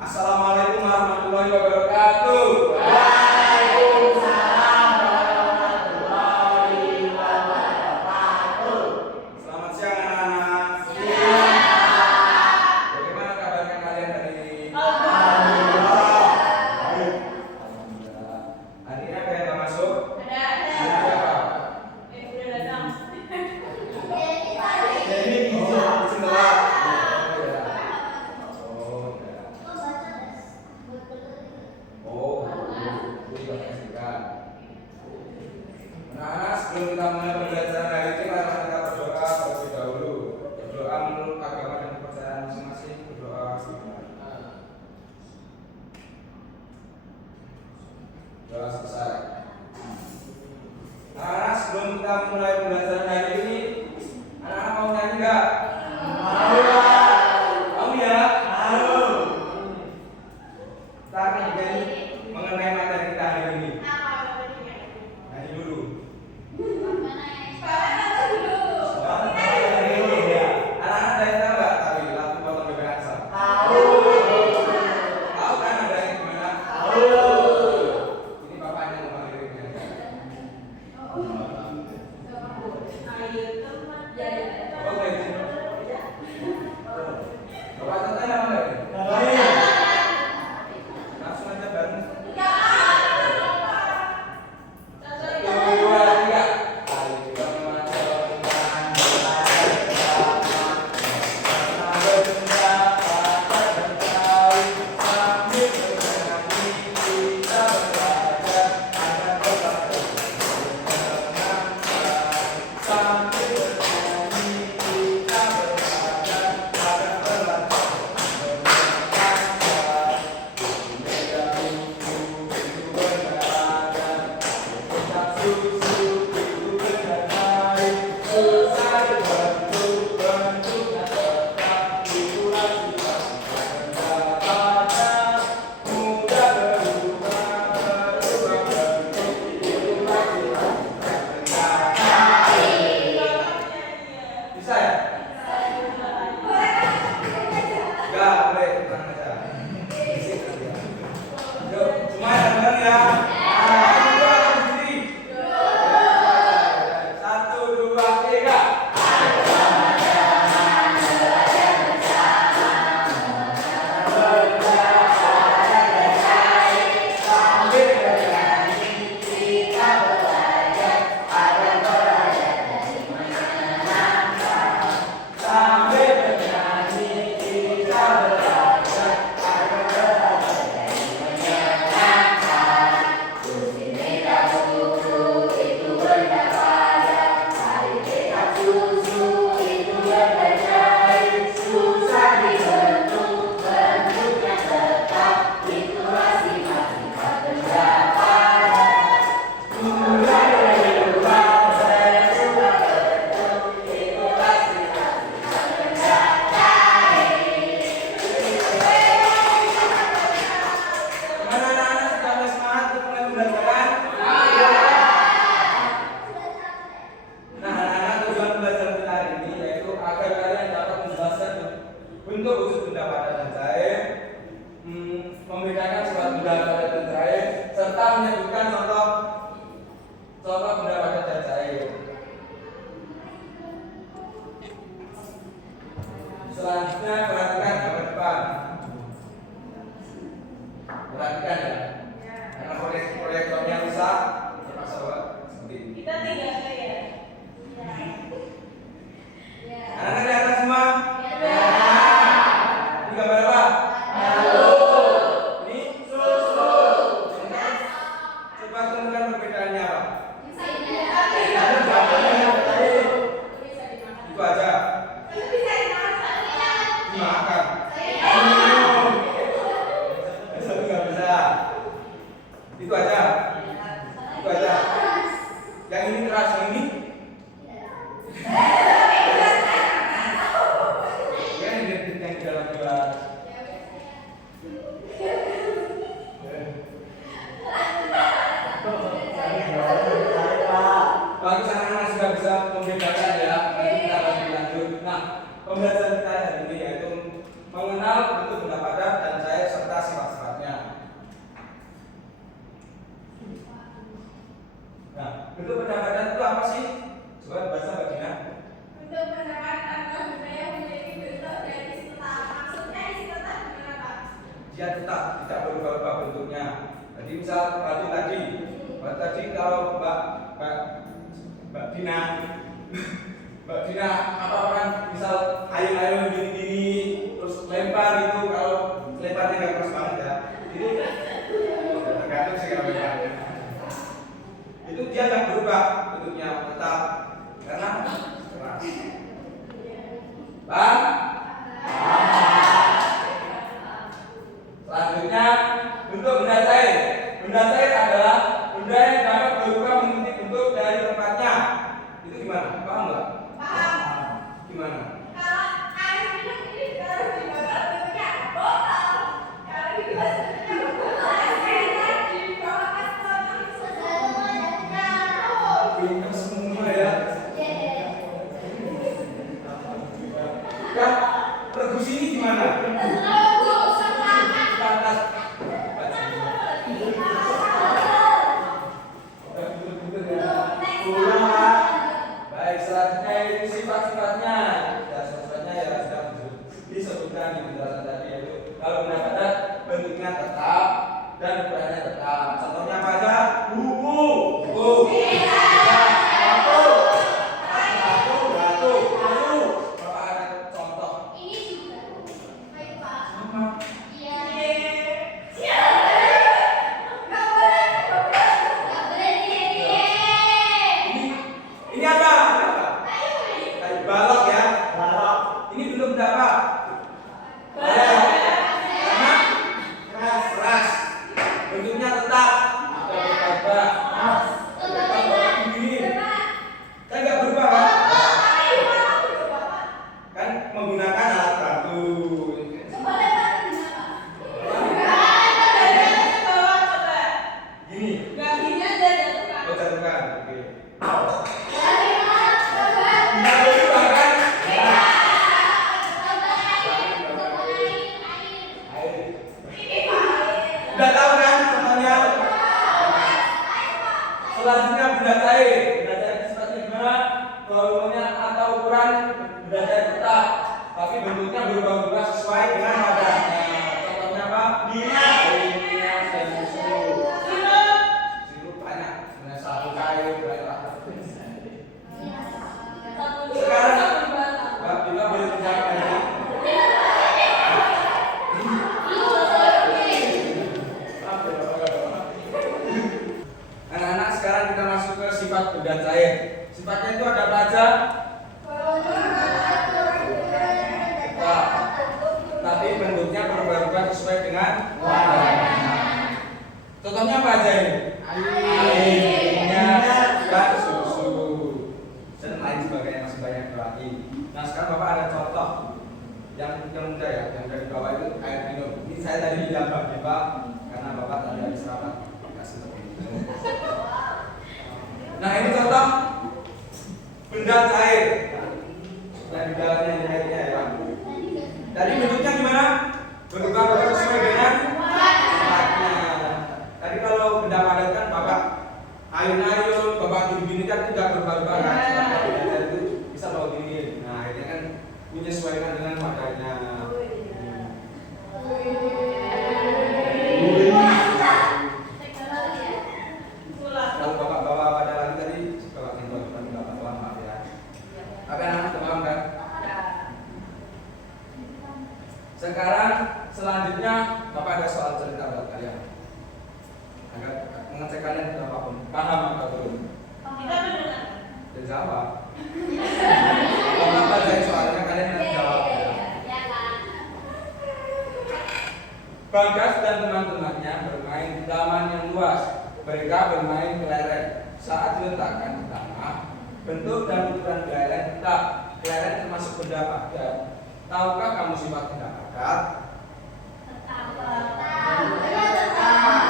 Assalamualaikum warahmatullahi wabarakatuh. Waalaikumsalam warahmatullahi wabarakatuh. Selamat siang anak-anak. Siang. Bagaimana kabarnya kalian hari ini? Alhamdulillah. Alhamdulillah. Hari ini ada yang nggak masuk? Ada. Siapa? Udah datang. Jadi bismillah. Anak-anak, sebelum kita mulai pembelajaran hari ini, mari kita berdoa terlebih dahulu. Berdoa menurut agama dan kepercayaan masing-masing. Berdoa. Doa selesai. Anak-anak, sebelum kita mulai pembelajaran hari ini, anak-anak mau nyanyi nggak? Mau ya? Kita akan nyanyi mengenai materi kita hari ini. Nyanyi dulu. Anak-anak ada yang tahu nggak tadi lagu potong bebek asal? Tahu kan ada yang gimana? Ini bapaknya ngomong liriknya. Bapak ini. Bapak tante nama nggak ini? Langsung aja bareng. Dua, tiga. Ayo teman-teman, bisa ya? Enggak, boleh tenang aja. Bisik nanti ya. Yuk, semuanya dengar ya. Satu, dua, berdiri. Satu, dua, tiga. Sambil bernyanyi kita belajar agar belajar menyenangkan. Musim kita susu itu berdapada, hari kita susu itu berjahit. Susah dibentuk, bentuknya tetap, itulah sifat-sifat berdapada. Mudah berubah, berubah bentuk, itulah sifat-sifat berjahit. Gimana anak-anak, sudah mulai semangat untuk mulai pembelajaran? Nah, anak-anak, tujuan pembelajaran kita hari ini yaitu agar kalian dapat menjelaskan bentuk wujud benda padat dan cair, membedakan sifat benda padat dan cair, serta menyebutkan contoh benda padat dan cair. Selanjutnya perhatikan gambar depan. Perhatikan ya. Karena proyektornya rusak, terpaksa buat seperti ini. Kita tinggal ya. Anak-anak kelihatan semua? Ini gambar apa? Ini susu. Coba temukan perbedaannya apa? Itu aja. Dimakan. Satu nggak bisa. Itu aja. Itu aja. Yang ini keras, yang ini. Yang di dalam gelas. dia tetap tidak berubah-ubah bentuknya. Jadi misal batu tadi kalau Mbak Dina apa kan misal ayun-ayun gini-gini terus lempar gitu, kalau lemparnya nggak keras banget ya, ini tergantung sih kalau lemparnya. Itu dia nggak berubah bentuknya, tetap karena keras. Bang? Selanjutnya bentuk benda cair. Benda cair adalah benda yang dapat berubah mengikuti bentuk dari tempatnya. Itu gimana? Paham nggak? Paham. Gimana? Kalau air minum ini harus dibawa bentuknya botol. Kalau ini kita bentuknya botol. Airnya dibawa ke Pintar semua ya. Nah, regu sini gimana? Baik, selanjutnya ini sifat-sifatnya. Ya, sifat-sifatnya ya sudah disebutkan di penjelasan tadi, yaitu kalau benda padat bentuknya tetap dan ukurannya tetap. Contohnya apa aja? Buku. Batu. Ayo. Bapak ada contoh. Sama. Ini apa? Kayu balok ya. Ini belum berapa? Karena keras. Bentuknya tetap. Kan nggak berubah kan? Kan menggunakan alat bantu. Gini. Oh, jatuhkan. Oke. Nggak berubah kan? Air. Udah tahu kan contohnya? Selanjutnya benda cair. Benda cair sifatnya gimana? Volumenya atau ukuran benda cair tetap, tapi bentuknya berubah-ubah sesuai dengan wadarnya. Contohnya apa? Minyak dan susu. Sirup banyak. Sebenarnya satu cair banyak. Sekarang Mbak Dina boleh tunjukkan lagi. Anak-anak, sekarang kita masuk ke sifat benda cair. Sifatnya itu ada apa aja? Tetap. Tapi bentuknya berubah-ubah sesuai dengan wadarnya. Contohnya apa aja ini? Air, minyak, dan susu, dan lain sebagainya, masih banyak lagi. Nah, sekarang Bapak ada contoh yang mudah ya, yang dari bawah itu air minum. Ini saya tadi tidak Bapak karena Bapak tadi habis rapat kasih seperti itu. Nah, ini contoh benda cair. Nah, di dalamnya ini airnya ya. Tadi bentuknya gimana? Berubah sesuai dengan tempatnya. Tadi kalau benda padat kan Bapak ayun-ayun, Bapak gini-gini kan tidak berubah-ubah kan? Benda cair itu bisa bawa gini. Nah, akhirnya kan menyesuaikan dengan wadahnya. Kalau Bapak bawa wadah lagi tadi, bawa tinggal Bapak bawa maaf ya. Apa anak paham kan? Sekarang selanjutnya Bapak ada soal cerita buat kalian. Agar mengecek kalian berapa paham atau belum. Dan jawab. Kalau Bapak jadi soalnya kalian nanti jawab. Bagas dan teman-temannya bermain di taman yang luas. Mereka bermain kelereng. Saat diletakkan di tanah, bentuk dan ukuran kelereng tetap. Kelereng termasuk benda padat. Tahukah kamu sifat benda padat?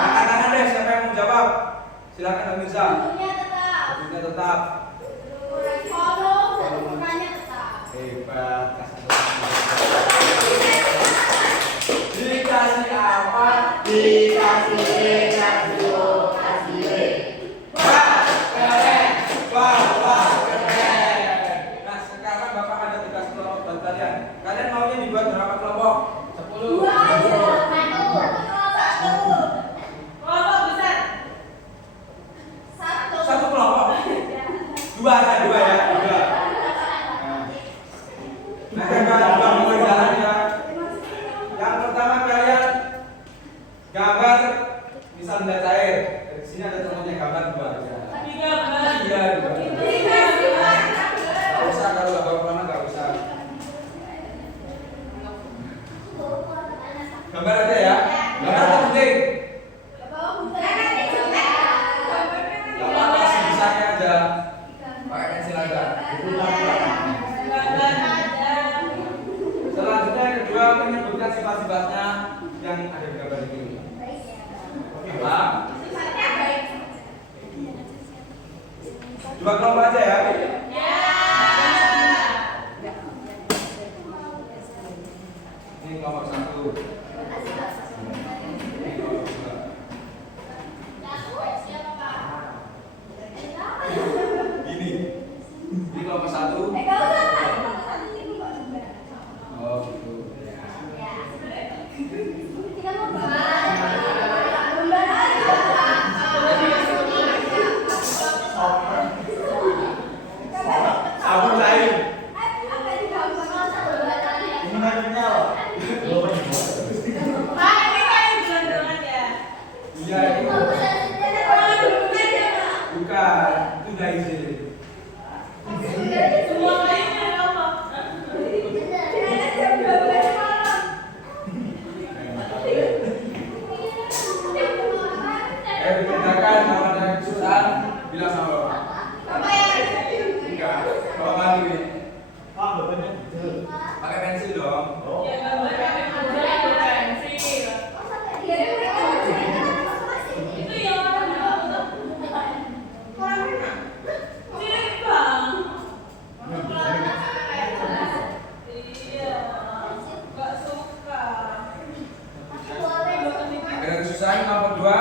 Angkat tangan deh, siapa yang mau jawab? Silakan Mbak Mirza. Bentuknya tetap. Hebat. Dikasih apa? Dikasih kasih Wah, keren. Wah, keren. Nah, sekarang Bapak ada tugas kelompok buat kalian. Kalian maunya dibuat berapa kelompok? 10. Gambar bisa benda cair. Di sini ada contohnya gambar dua aja. Iya, dua. Gak usah kalau nggak bawa mana nggak usah. Gambar aja ya. Gambar itu penting. Gak apa-apa sebisanya aja. Pakai pensil aja. Selanjutnya yang kedua menyebutkan sifat-sifatnya yang ada di gambar ini. Apa? Dua kelompok aja ya. Ini kelompok satu. Ini kelompok dua. Ini kelompok satu. Oh gitu. Sabun lain. Ini namanya apa? Iya itu. Bukan. Itu daisy. Dikerjakan kalau ada kesusahan bilang sama bapak. Enggak. Bapak bantu ini. Pakai pensil dong. Ada kesusahan kelompok dua.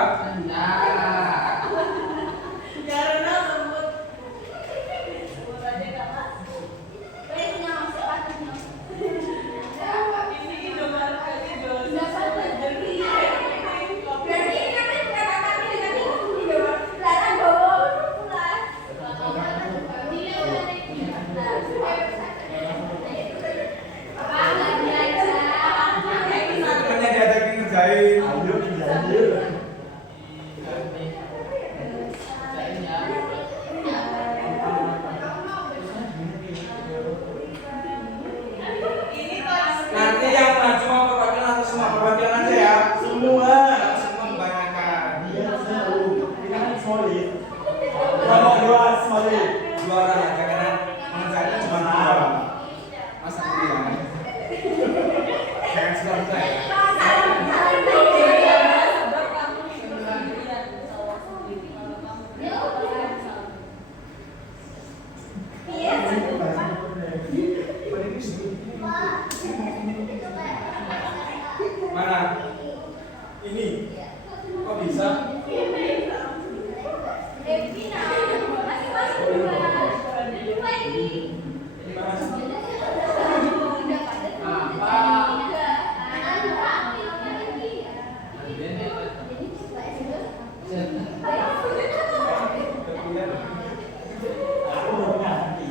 Temennya diajakin ngerjain. Ayo dilanjut. Nanti yang maju mau perwakilan atau semua perwakilan aja ya. Semua. Semua membayangkan. Iya, seru. Kita kan solid. Kalau dua solid. Dua orang aja karena mengerjakan cuma dua. Masa gitu ya? Jangan suka-suka ya. Mana? Ini. Kok bisa? Gimana sih? Aku mau ngerti.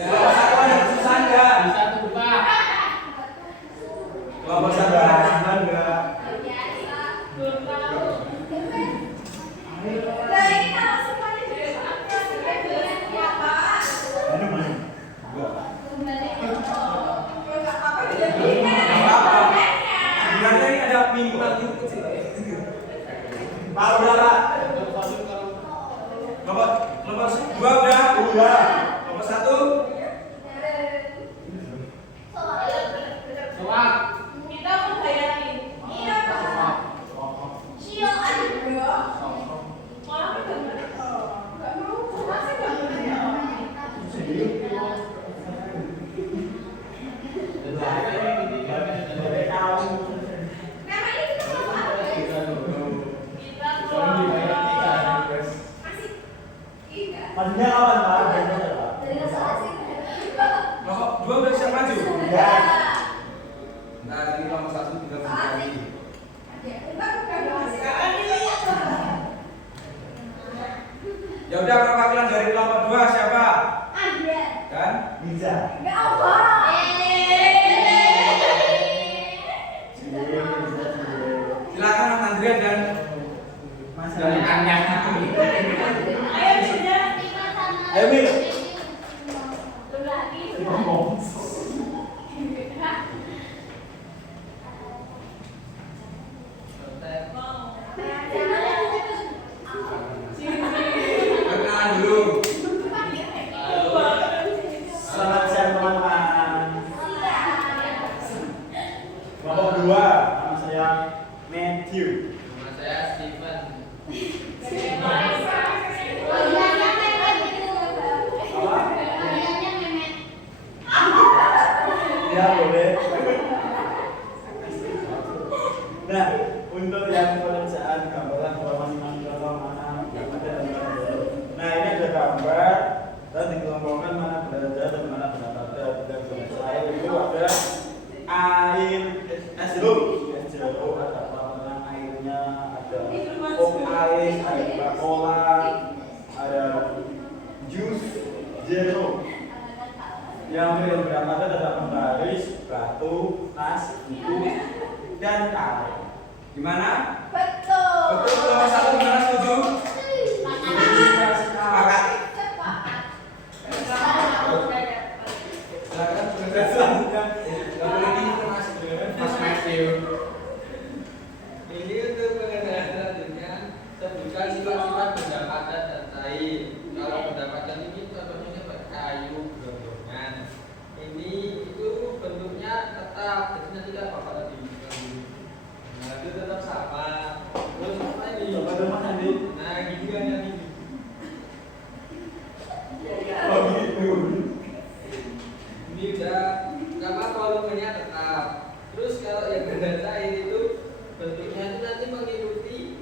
Kelompok satu ada kesusahan nggak? Kelompok satu ada kesusahan nggak? Mana mana? Sebenarnya ini ada minimal itu kecil. Pak udah Pak. Kelompok dua udah. Udah. Kelompok satu. Majunya kapan Pak? Kelompok dua udah siap maju. Ya. Nah ini kelompok satu tinggal satu lagi. Ya udah perwakilan dari kelompok dua siapa? Kan? Bisa. Enggak apa. Iya boleh. Nah, untuk yang pengerjaan gambaran bahwa mana yang ada dan mana belum. Nah, ini ada gambar dan dikelompokkan mana benda ada dan mana benda tak ada. Benda air itu ada air es jeruk, ada warna airnya, ada pop air, ada Coca-Cola, ada jus zero. Yang berapa ada pembaris, batu, tas, buku, dan karet. Gimana? Betul. Betul, nomor 1 gimana, setuju? Sepakat. Silakan penelitian selanjutnya. Gak boleh gitu Mas Matthew. Ini untuk pengendalian selanjutnya sebutkan sifat-sifat benda padat dan cair. Kalau benda padat ini contohnya seperti kayu, gelondongan. Ini itu bentuknya tetap, jadi nanti tidak bakal diganggu. Nah itu tetap sama. Terus apa ini? Coba dulu Mas Andi. Nah gini kan yang ini. Oh gitu. Ini udah nama volumenya tetap. Terus kalau yang benda cair itu bentuknya itu nanti mengikuti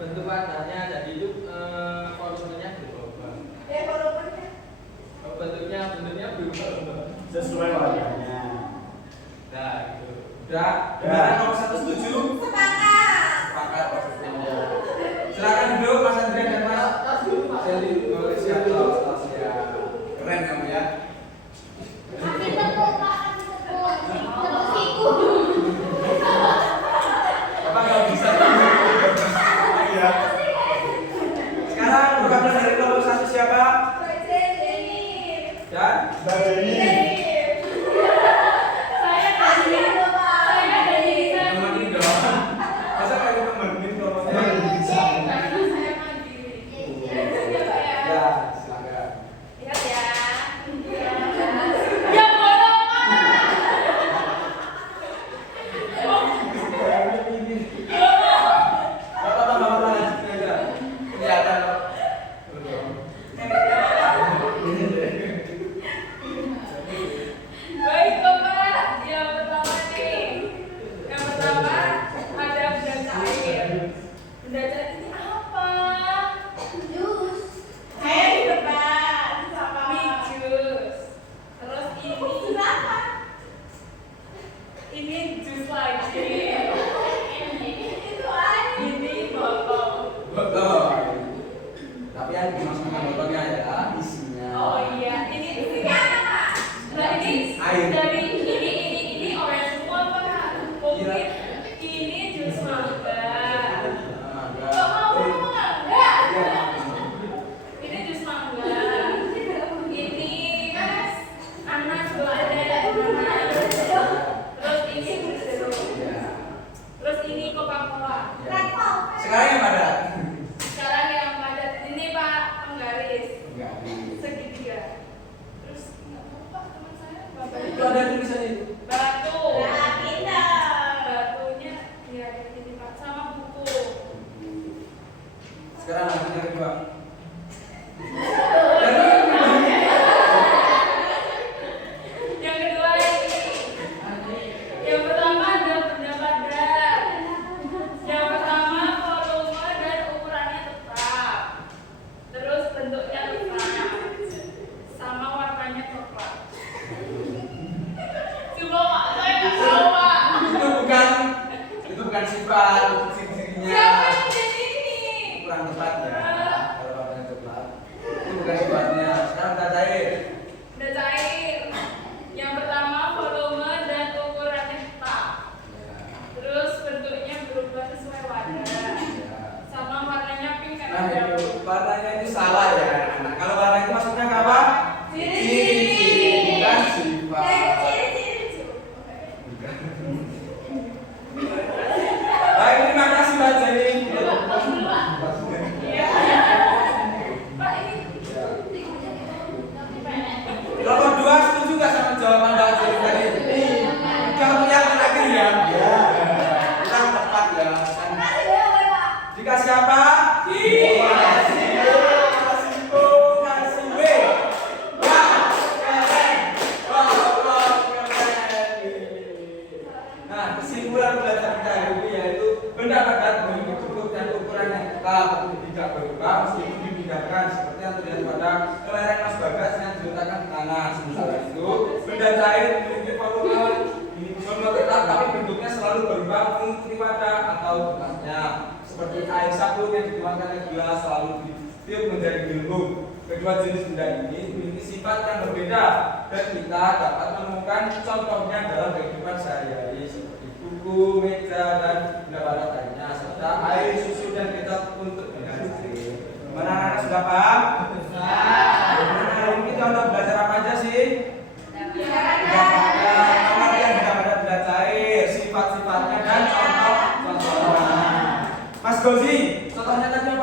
bentuk wadahnya, jadi itu volumenya berubah. Bentuknya berubah. Sesuai warnanya. Nah gitu. Udah, gimana nomor 1 setuju? Sepakat. Sepakat. Silakan duduk Mas Andrea dan Mas Seli. Oh, siap, siap. Keren kamu ya. Kasih tepuk, Pak. Kasih tepuk. Tepuk siku. Apa nggak bisa? Ya. Sekarang program dari nomor 1 siapa? Dan Mbak Jenny. Saya kasih dulu, Pak. Saya dari teman ini dong. Masa kayak teman ini tolongnya bisa. Karena saya mandiri. Ya, Pak ya. Ya, silakan. Lihat ya. Ya, bodoh, Pak. Bapak lanjutin aja. Kelihatan kok. Baik, Bapak. Yang pertama nih. Yang pertama ada benda cair. Benda cair ini apa? Jus. Saya di depan. Sama ini jus. Terus ini apa? Ini jus lagi. Itu air. Ini botol. Betul. Tapi yang dimasukkan botolnya adalah isinya. Oh iya, ini isinya apa? Nah ini Air. dari ini orange semua Pak. Mungkin ini jus mangga. Kok mau mangga? Ini jus mangga. Ini nanas boleh ada nanas. Terus ini jus jeruk. Terus ini Coca-Cola. Sekarang yang padat. Sekarang yang padat ini Pak penggaris Enggak. segitiga. Terus nggak tahu Pak teman saya Bapak Itu ada tulisannya itu. batu. Batunya ya kayak gini Pak sama buku. Sekarang lanjut yang kedua. Yang kedua ini. Yang pertama ada benda padat. Yang pertama volume dan ukurannya tetap. Terus bentuknya tetap. Sama warnanya coklat. Cuma memiliki volume tetap tapi bentuknya selalu berubah mengikuti wadah atau tempatnya. Seperti air sabun yang dituangkan ke gelas selalu ditiup menjadi gelembung. Kedua jenis benda ini memiliki sifat yang berbeda dan kita dapat menemukan contohnya dalam kehidupan sehari-hari seperti buku, meja, dan benda pada lainnya serta air, susu, dan kecap untuk mengganti. Mana anak sudah paham? Nah, ini contoh belajar apa aja sih? Pengertian benda pada benda cair, sifat-sifatnya dan contoh-contohnya. Mas Gozi, contohnya tadi